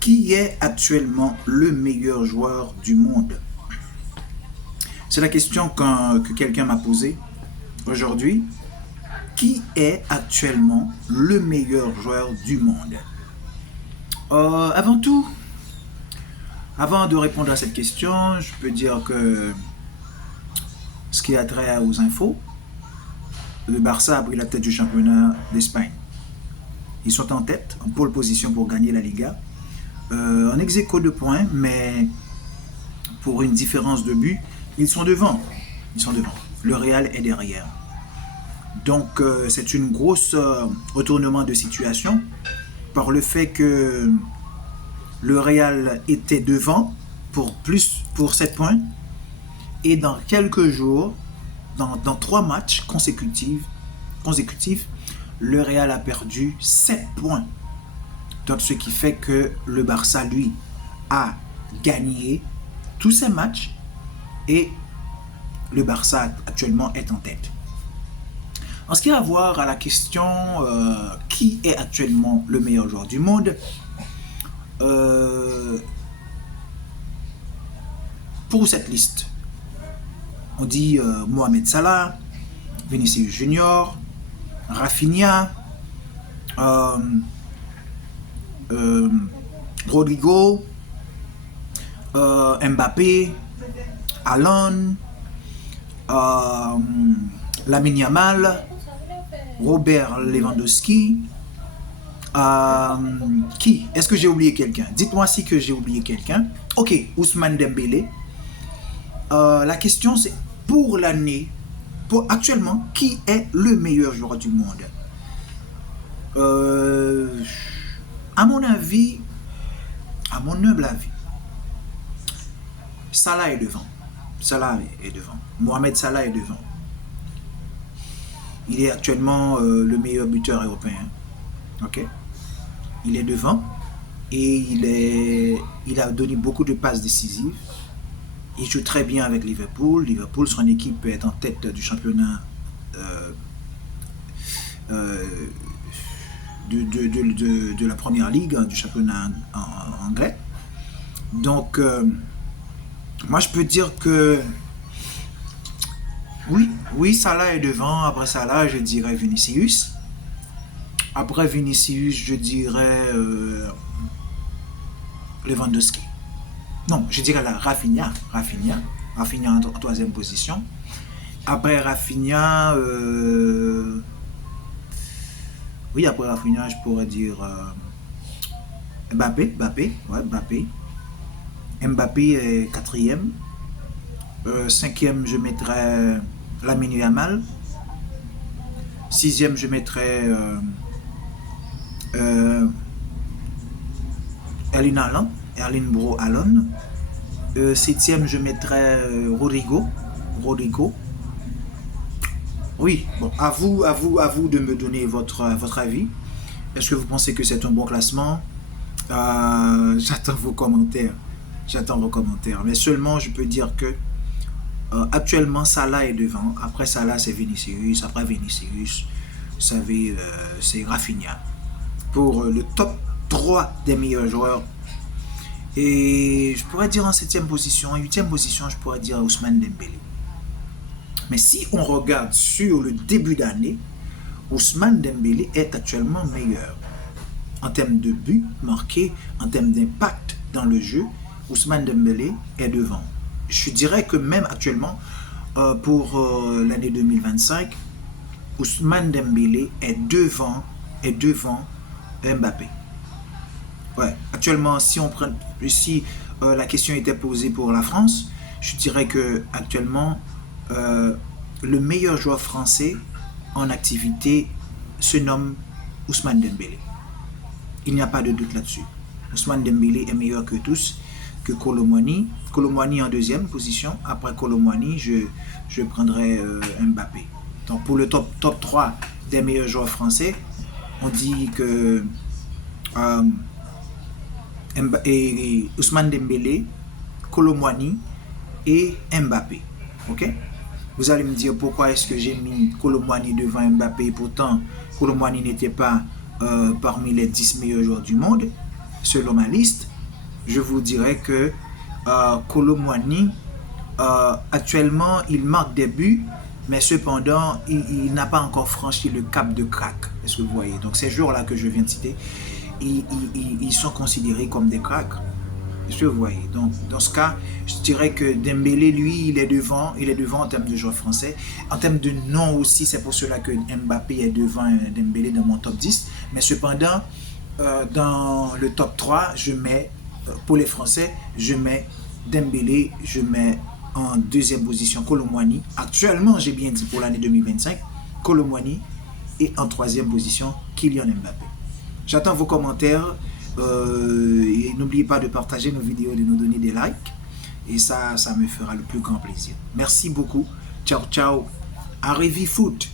Qui est actuellement le meilleur joueur du monde? C'est la question que quelqu'un m'a posée aujourd'hui. Qui est actuellement le meilleur joueur du monde? Avant tout, avant de répondre à cette question, je peux dire que ce qui a trait aux infos, le Barça a pris la tête du championnat d'Espagne. Ils sont en tête, en pole position pour gagner la Liga. En ex-aequo de points, mais pour une différence de but, ils sont devant. Ils sont devant. Le Real est derrière. Donc c'est une grosse retournement de situation par le fait que le Real était devant pour 7 points et dans quelques jours, dans 3 matchs consécutifs, le Real a perdu 7 points. Donc ce qui fait que le Barça, lui, a gagné tous ses matchs et le Barça actuellement est en tête. En ce qui a à voir à la question qui est actuellement le meilleur joueur du monde, pour cette liste, on dit Mohamed Salah, Vinicius Junior, Rafinha, Rodrigo, Mbappé, Haaland, Lamine Yamal, Robert Lewandowski. Qui? Est-ce que j'ai oublié quelqu'un? Dites-moi si que j'ai oublié quelqu'un. Ok, Ousmane Dembélé. La question c'est pour l'année, actuellement, qui est le meilleur joueur du monde? À mon avis, à mon humble avis, Salah est devant. Salah est devant. Mohamed Salah est devant. Il est actuellement le meilleur buteur européen. Ok. Il est devant et il a donné beaucoup de passes décisives. Il joue très bien avec Liverpool. Liverpool, son équipe est en tête du championnat de la première ligue, du championnat anglais. Donc, moi je peux dire que oui, Salah est devant. Après Salah, je dirais Vinicius. Après Vinicius, je dirais Lewandowski. Non, je dirais là Rafinha en troisième position. Après Rafinha, après Rafinha, je pourrais dire Mbappé. Mbappé est quatrième. Cinquième, je mettrais Lamine Yamal. Sixième, je mettrais Erling Bro Haaland. Septième, je mettrais Rodrigo. Oui, bon, à vous de me donner votre avis. Est-ce que vous pensez que c'est un bon classement? J'attends vos commentaires. Mais seulement, je peux dire que actuellement, Salah est devant. Après Salah, c'est Vinicius. Après Vinicius, vous savez, c'est Rafinha. Pour le top 3 des meilleurs joueurs. Et je pourrais dire en 7e position, en 8e position, je pourrais dire Ousmane Dembélé. Mais si on regarde sur le début d'année, Ousmane Dembélé est actuellement meilleur. En termes de buts marqués, en termes d'impact dans le jeu, Ousmane Dembélé est devant. Je dirais que même actuellement, pour l'année 2025, Ousmane Dembélé est devant Mbappé. Ouais, actuellement, si la question était posée pour la France, je dirais que actuellement, le meilleur joueur français en activité se nomme Ousmane Dembélé. Il n'y a pas de doute là-dessus. Ousmane Dembélé est meilleur que tous, que Kolo Muani. Kolo Muani en 2e position. Après Kolo Muani, je prendrai Mbappé. Donc pour le top 3 des meilleurs joueurs français, on dit que Ousmane Dembélé, Kolo Muani et Mbappé. Ok? Vous allez me dire pourquoi est-ce que j'ai mis Kolo Muani devant Mbappé. Pourtant, Kolo Muani n'était pas parmi les 10 meilleurs joueurs du monde, selon ma liste. je vous dirais que Kolo Muani, actuellement, il marque des buts, mais cependant, il n'a pas encore franchi le cap de crack. Est-ce que vous voyez? Donc, ces joueurs-là que je viens de citer, ils sont considérés comme des cracks. Est-ce que vous voyez? Donc, dans ce cas, je dirais que Dembélé, lui, il est devant en termes de joueurs français. En termes de nom aussi, c'est pour cela que Mbappé est devant Dembélé dans mon top 10. Mais cependant, dans le top 3, je mets, pour les Français, je mets Dembélé, je mets en deuxième position Kolo Muani. Actuellement, j'ai bien dit pour l'année 2025, Kolo Muani. Et en troisième position, Kylian Mbappé. J'attends vos commentaires. Et n'oubliez pas de partager nos vidéos, de nous donner des likes. Et ça me fera le plus grand plaisir. Merci beaucoup. Ciao, ciao. Arrivi foot.